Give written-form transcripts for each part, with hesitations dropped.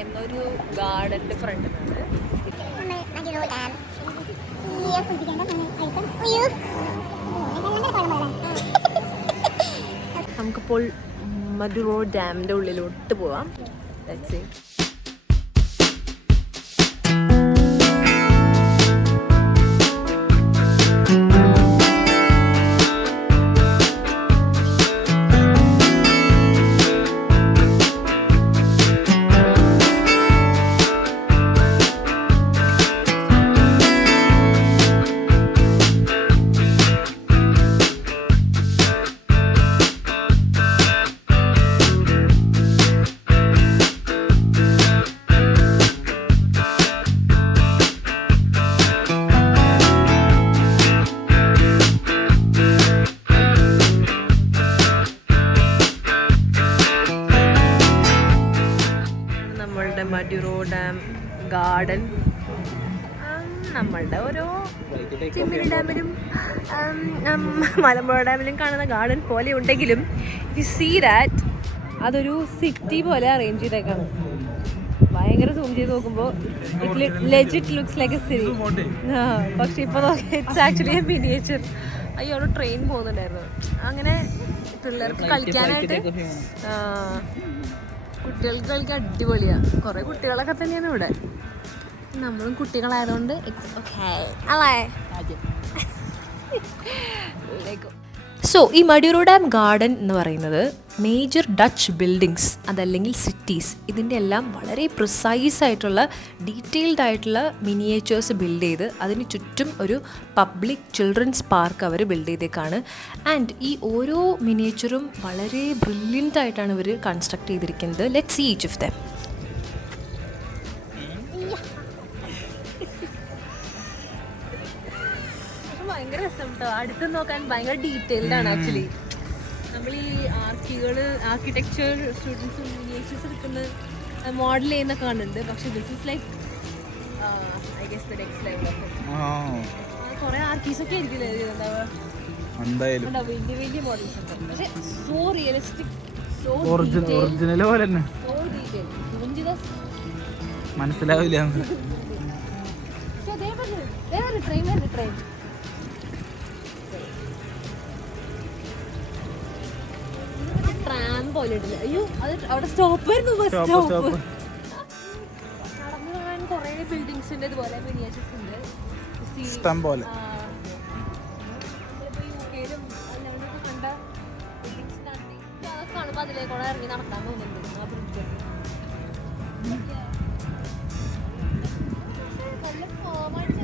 എന്നൊരു ഗാർഡന്റെ ഫ്രണ്ടിലാണ്. നമുക്കിപ്പോൾ മഡുറോ ഡാമിന്റെ ഉള്ളിലോട്ട് പോവാം. Let's see. Maduro dam garden. നമ്മളുടെ ഓരോ ചിമ്മിനി ഡാമിലും മലമ്പുഴ ഡാമിലും കാണുന്ന ഗാർഡൻ പോലെ ഉണ്ടെങ്കിലും യു സീ ദാറ്റ് അതൊരു സിറ്റി പോലെ അറേഞ്ച് ചെയ്തേക്കാണ്. ഭയങ്കര സൂം ചെയ്ത് നോക്കുമ്പോൾ legit looks like A city. പക്ഷെ ഇപ്പോൾ ഇറ്റ്സ് ആക്ച്വലി എ മിനിയേച്ചർ. അയ്യോ അവിടെ ട്രെയിൻ പോകുന്നുണ്ടായിരുന്നു. അങ്ങനെ പിള്ളേർക്ക് കളിക്കാനായിട്ട് കുട്ടികൾക്ക് കളിക്കാൻ അടിപൊളിയാണ്. കുറേ കുട്ടികളൊക്കെ തന്നെയാണ് ഇവിടെ. നമ്മളും കുട്ടികളായതുകൊണ്ട് അല്ലേ. സോ ഈ മഡുറോ ഡാം ഗാർഡൻ എന്ന് പറയുന്നത് മേജർ ഡച്ച് ബിൽഡിങ്സ് അതല്ലെങ്കിൽ സിറ്റീസ് ഇതിൻ്റെ എല്ലാം വളരെ പ്രിസൈസ് ആയിട്ടുള്ള ഡീറ്റെയിൽഡ് ആയിട്ടുള്ള മിനിയേച്ചേഴ്സ് ബിൽഡ് ചെയ്ത് അതിന് ചുറ്റും ഒരു പബ്ലിക് ചിൽഡ്രൻസ് പാർക്ക് അവർ ബിൽഡ് ചെയ്തേക്കാണ്. ആൻഡ് ഈ ഓരോ മിനിയേച്ചറും വളരെ ബ്രില്യൻ്റ് ആയിട്ടാണ് ഇവർ കൺസ്ട്രക്ട് ചെയ്തിരിക്കുന്നത്. Let's see each of them. ഭയങ്കര രസം കേട്ടോ. അടുത്ത് നോക്കാൻ ഭയങ്കര ഡീറ്റെയിൽഡ് ആണ് ആക്ച്വലി. നമ്മൾ ഈ ആർക്കിടെക്ചർ സ്റ്റുഡൻസും മിനിയേച്ചേഴ്സ് എടുക്കുന്ന മോഡൽ ചെയ്യുന്നൊക്കെ കാണുന്നുണ്ട്. പക്ഷെ this is like I guess the next level of it. കുറെ ആർക്കീസ് ഒക്കെ ആയിരിക്കില്ലേ വലിയ വലിയ മോഡൽസ് ഉണ്ട്. പക്ഷെ സോ റിയലിസ്റ്റിക്, സോ ഒറിജിനൽ പോലെ തന്നെ, സോ ഡീറ്റെയിൽ മനസ്സിലാവില്ല. ട്രെയിൻ ട്രാം പോലെ ഇട്ടില്ല. അയ്യോ അത് അവിടെ സ്റ്റോപ്പ് ആയിരുന്നു. Bus stop. നടന്നു കാണാൻ കുറെ ബിൽഡിങ്സ് ഉണ്ട്. ഇതുപോലെ മിനിയേച്ചേഴ്സ് ഉണ്ട് ഇഷ്ടം പോലെ. യുകെയിലും അല്ലാണ്ടൊക്കെ കണ്ട ബിൽഡിങ്സിന്റെ അതൊക്കെ കാണുമ്പോൾ അതിലേക്കൂടെ ഇറങ്ങി നടക്കാൻ തോന്നുന്നുണ്ട്. ആ ബ്രിഡ്ജ് നല്ല ഫോമായിട്ട്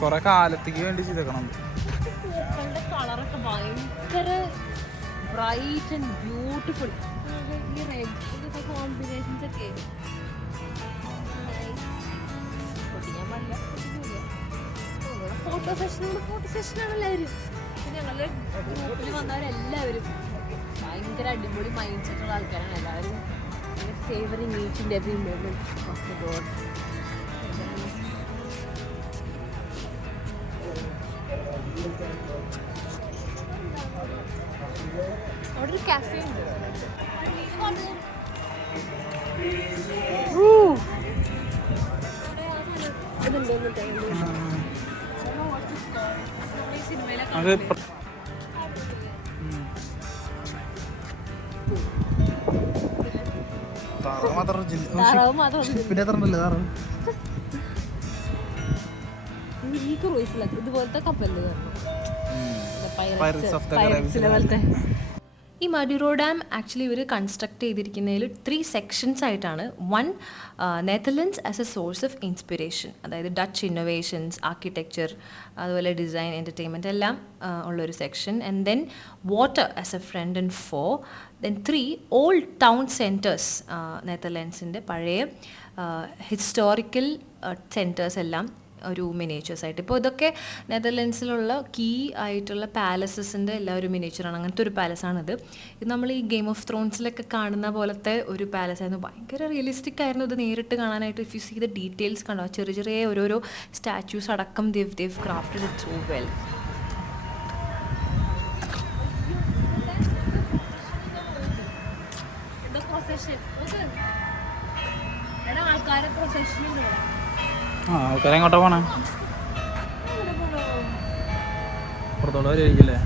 കൊറേ കാലത്തേക്ക് വേണ്ടി ചെയ്തേക്കണം. പൂക്കളുടെ കളറൊക്കെ ഭയങ്കര ബ്രൈറ്റ് ആൻഡ് ബ്യൂട്ടിഫുൾ. ഈ റെഡ് ഇതൊക്കെ കോമ്പിനേഷൻസ് ഒക്കെ പൊട്ടിക്കാൻ പാടില്ല. ഫോട്ടോ സെഷനാണ് എല്ലാവരും. ഞങ്ങളുടെ ഗ്രൂപ്പിൽ വന്നവരെല്ലാവരും ഭയങ്കര അടിപൊളി മൈൻഡ് സെറ്റുള്ള ആൾക്കാരാണ് എല്ലാവരും. Savouring each and every moment of the god. അവിടെ ഒരു കാഫേ ഉണ്ട്. ഈ ക്രൂയിസിലൊക്കെ ഇതുപോലത്തെ കപ്പലിൽ പോലത്തെ. ഈ മഡുറോ ഡാം ആക്ച്വലി ഇവർ കൺസ്ട്രക്ട് ചെയ്തിരിക്കുന്നതിൽ 3 സെക്ഷൻസ് ആയിട്ടാണ്. 1 Netherlands as a source of inspiration, അതായത് ഡച്ച് ഇന്നോവേഷൻസ്, ആർക്കിടെക്ചർ, അതുപോലെ ഡിസൈൻ, എൻ്റർടൈൻമെൻറ്റ് എല്ലാം ഉള്ളൊരു സെക്ഷൻ. And then water as a friend and foe. Then 3 old town centres, നെതർലൻഡ്സിൻ്റെ പഴയ ഹിസ്റ്റോറിക്കൽ സെൻറ്റേഴ്സ് എല്ലാം ഒരു മിനിയേച്ചേഴ്സ് ആയിട്ട്. ഇപ്പോൾ ഇതൊക്കെ നെതർലൻഡ്സിലുള്ള കീ ആയിട്ടുള്ള പാലസസിൻ്റെ എല്ലാ ഒരു മിനിയേച്ചറാണ്. അങ്ങനത്തെ ഒരു പാലസാണിത്. ഇത് നമ്മൾ ഈ ഗെയിം ഓഫ് ത്രോൺസിലൊക്കെ കാണുന്ന പോലത്തെ ഒരു പാലസ് ആയിരുന്നു. ഭയങ്കര റിയലിസ്റ്റിക് ആയിരുന്നു ഇത് നേരിട്ട് കാണാനായിട്ട്. If you see the details കണ്ടോ, ചെറിയ ചെറിയ ഓരോരോ സ്റ്റാച്യൂസ് അടക്കം they've crafted it so well. ആൾക്കാരെ എങ്ങോട്ടാ പോണേ? പുറത്തോട്ട് വരുമായിരിക്കില്ലേ?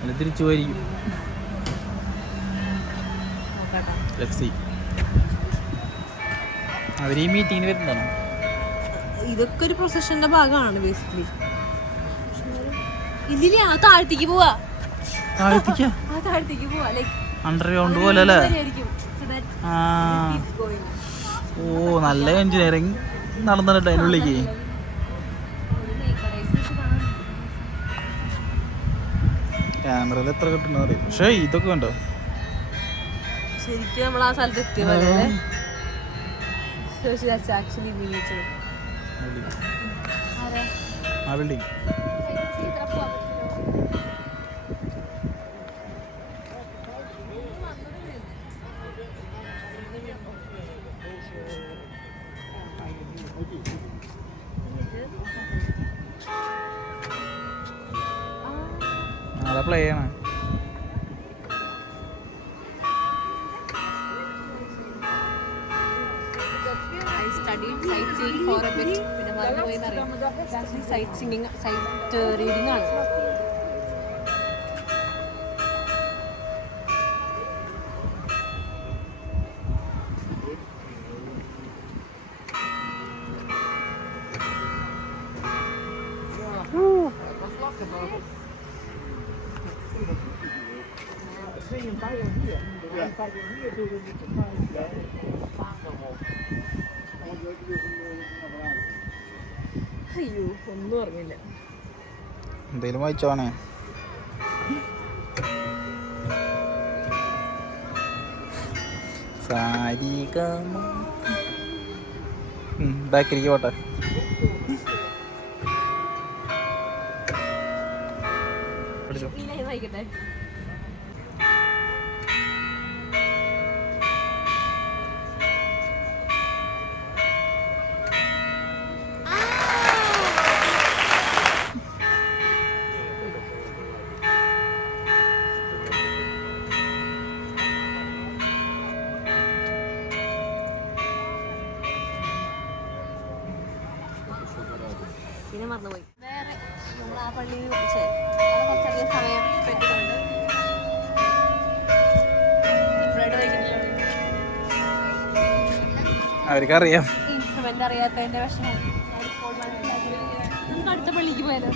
അല്ല തിരിച്ചു പോയിരിക്കും. അവര് ഈ മീറ്റിങ്ങിന് വരുന്നതാണോ? ഇതൊക്കെ ഒരു പ്രൊസഷന്റെ ഭാഗമാണ് ബേസിക്കലി. ഇതില് താഴത്തേക്ക് പോവാ, താഴത്തേക്ക് പോവാ, ലൈക്ക് അണ്ടർഗ്രൗണ്ട് പോലെ അല്ലേ? ഓ, നല്ല എഞ്ചിനീയറിങ് നടന്നിട്ട് അതിനുള്ളിലേക്ക്. ക്യാമറയിൽ എത്ര കിട്ടുന്ന അറിയാം. പക്ഷെ ഇതൊക്കെ ഉണ്ടോ ശരിക്കും നമ്മൾ ആ സ്ഥലത്ത് എത്തിയ പോലെ അല്ലേ? ആക്ച്വലി ആ ബിൽഡിംഗ്. നാളെ പ്ലേ ചെയ്യണം. സൈറ്റ് റീഡിംഗ് ആണ്. അയ്യോ, ഒന്നും ഓർമ്മയില്ല. എന്തേലും വായിച്ചോണേ. ബാക്കിലേക്ക് പോട്ടെ. വായിക്കട്ടെ. പിന്നെ മറന്നുപോയി. വേറെ നമ്മൾ ആ പള്ളിയിൽ കുറച്ചധികം സമയം സ്പെൻഡ് ചെയ്തുകൊണ്ട് അവർക്കറിയാം ഇൻസ്ട്രുമെന്റ് അറിയാത്തതിന്റെ വിഷമം നമുക്ക് അടുത്ത പള്ളിക്ക് പോയാലോ?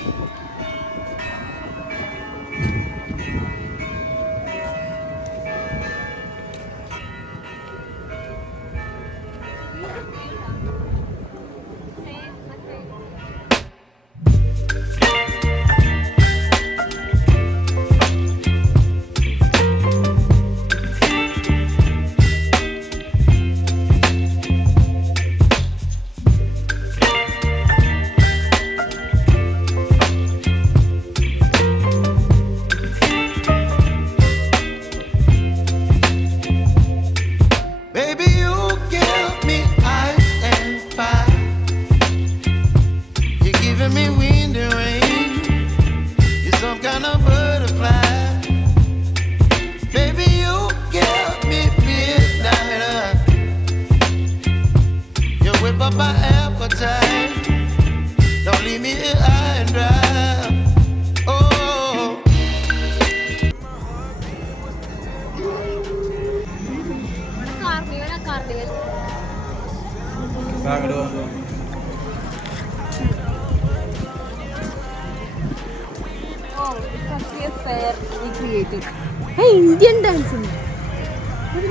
Indian dance,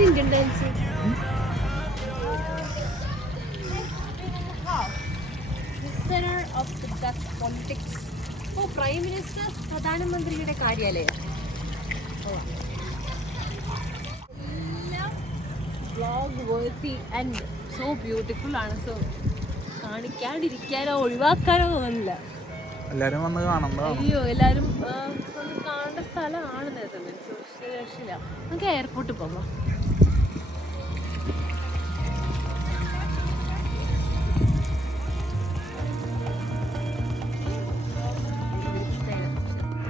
Indian dance. Prime minister, പ്രധാനമന്ത്രിയുടെ കാര്യാലയം. എല്ലാം വ്ലോഗ് വേർത്തി ആൻഡ് സോ ബ്യൂട്ടിഫുൾ ആണ്. സോ കാണിക്കാണ്ടിരിക്കാനോ ഒഴിവാക്കാനോ തോന്നുന്നില്ല. എല്ലാരും വന്ന് കാണണ്ടോ? അയ്യോ, എല്ലാരും ഒന്ന് കാണേണ്ട സ്ഥലമാണ് നെതർലൻഡ്സ്. പക്ഷേ രക്ഷയില്ല. നമുക്ക് എയർപോർട്ടിൽ പോകാം.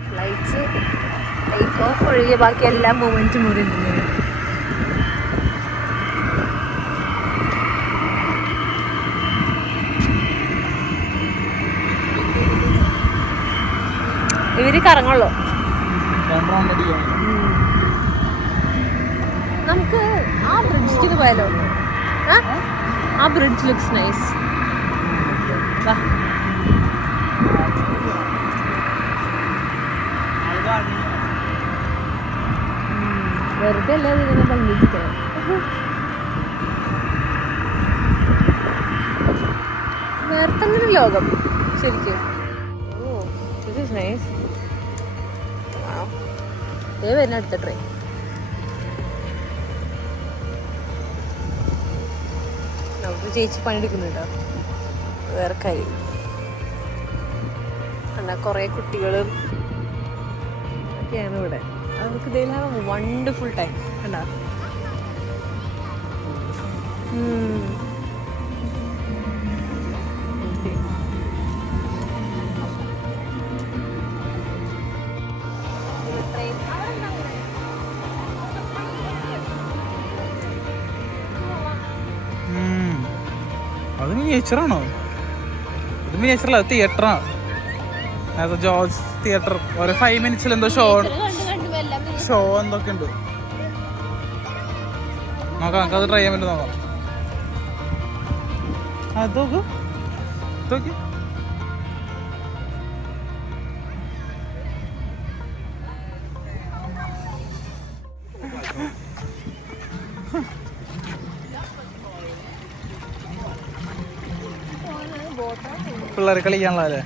ഫ്ലൈറ്റ്സ് ടേക്ക് ഓഫ് ഒഴികെ ബാക്കി എല്ലാ മൂവ്മെന്റ്സും കൂടി ഉണ്ട്. ഇവര് കറങ്ങുള്ളൂ. നമുക്ക് ആ ബ്രിഡ്ജിൽ പോയാലോ? ആ ബ്രിഡ്ജ് ലുക്സ് നൈസ്. വെറുതെ അല്ലാതെ ഇതിനെ ഭംഗിപ്പിക്കണം. വേറെ തന്നെ ലോകം ശരിക്കും. ഓ, ദിസ് ഈസ് നൈസ്. വരുന്ന അടുത്ത ട്രെയിൻ. നമുക്ക് ചേച്ചി പണിയെടുക്കുന്നുണ്ടോ? വേറെ കാര്യം എന്നാ കുറേ കുട്ടികളും ഒക്കെയാണ് ഇവിടെ. അവർക്ക് they will have a wonderful time. കണ്ടാ? അത് മിനിയേച്ചറാണോ? ഇത് മിനിയേച്ചറല്ല, അത് തിയേറ്ററാണ്. അത് ജോർജ് തിയേറ്റർ. ഒരു 5 minutes എന്തോ ഷോ എന്തൊക്കെ ഉണ്ട്. നോക്കാം, നമുക്കത് ട്രൈ ചെയ്യാൻ പറ്റും. നോക്കാം. അതൊക്കെ പിള്ളേർ കളിക്കാനുള്ളതല്ലേ?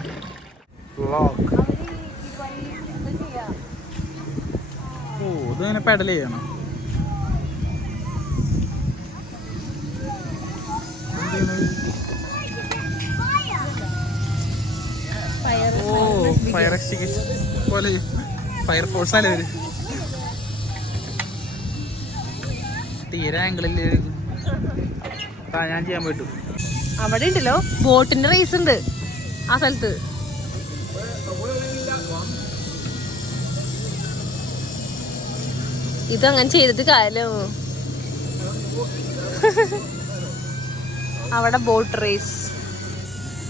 ഓ, ഇതിങ്ങനെ പെഡൽ ചെയ്യണം. ഓ, ഫയർ എക്സ്റ്റിംഗ്വിഷർ പോലെ ഫയർ ഫോഴ്സ് അല്ലേ ഇവര്? തീരെ ആംഗിളില് ഞാൻ ചെയ്യാൻ പറ്റും. അവിടെ ഉണ്ടല്ലോ ബോട്ടിന്റെ റേസ് ഉണ്ട് ആ സ്ഥലത്ത്. ഇതങ്ങനെ ചെയ്തിട്ട് കാര്യമല്ലോ. അവിടെ boat race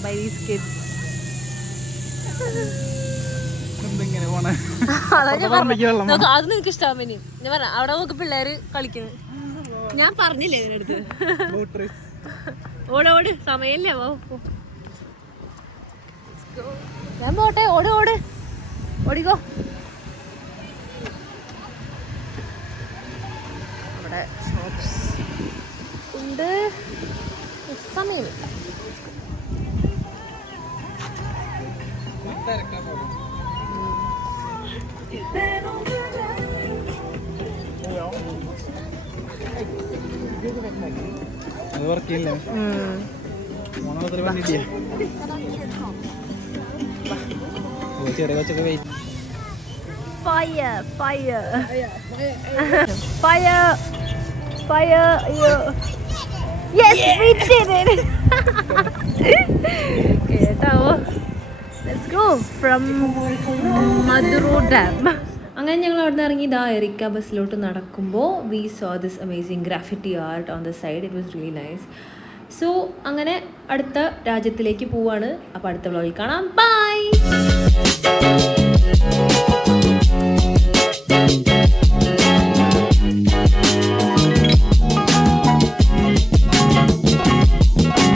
by these kids. അത് നിനക്ക് ഇഷ്ടമാവും. ഇനി ഞാൻ പറഞ്ഞ അവിടെ നോക്ക് പിള്ളേര് കളിക്കുന്നു. ഞാൻ പറഞ്ഞില്ലേ ഇതിനടുത്ത് ഓട് സമയല്ലേ. ഞാൻ പോട്ടെ. ഓട് ഓടിക്കോ. അവിടെ ഷോപ്സ് ഉണ്ട്. സമയമില്ല. അത് വർക്കില്ല. വണ്ടിട്ടിയ ചെറിയ കൊച്ചൊക്കെ wait. Fire! Yes, we did it! കേട്ടാവോ? Let's go from Maduro Dam. അങ്ങനെ ഞങ്ങൾ അവിടെ നിന്ന് ഇറങ്ങി ഇതാ എറിക്ക ബസ്സിലോട്ട് നടക്കുമ്പോൾ we saw this amazing graffiti art on the side. It was really nice. So അങ്ങനെ അടുത്ത രാജ്യത്തിലേക്ക് പോവാണ്. അപ്പോൾ അടുത്ത വ്ളോഗിൽ കാണാം. ബൈ.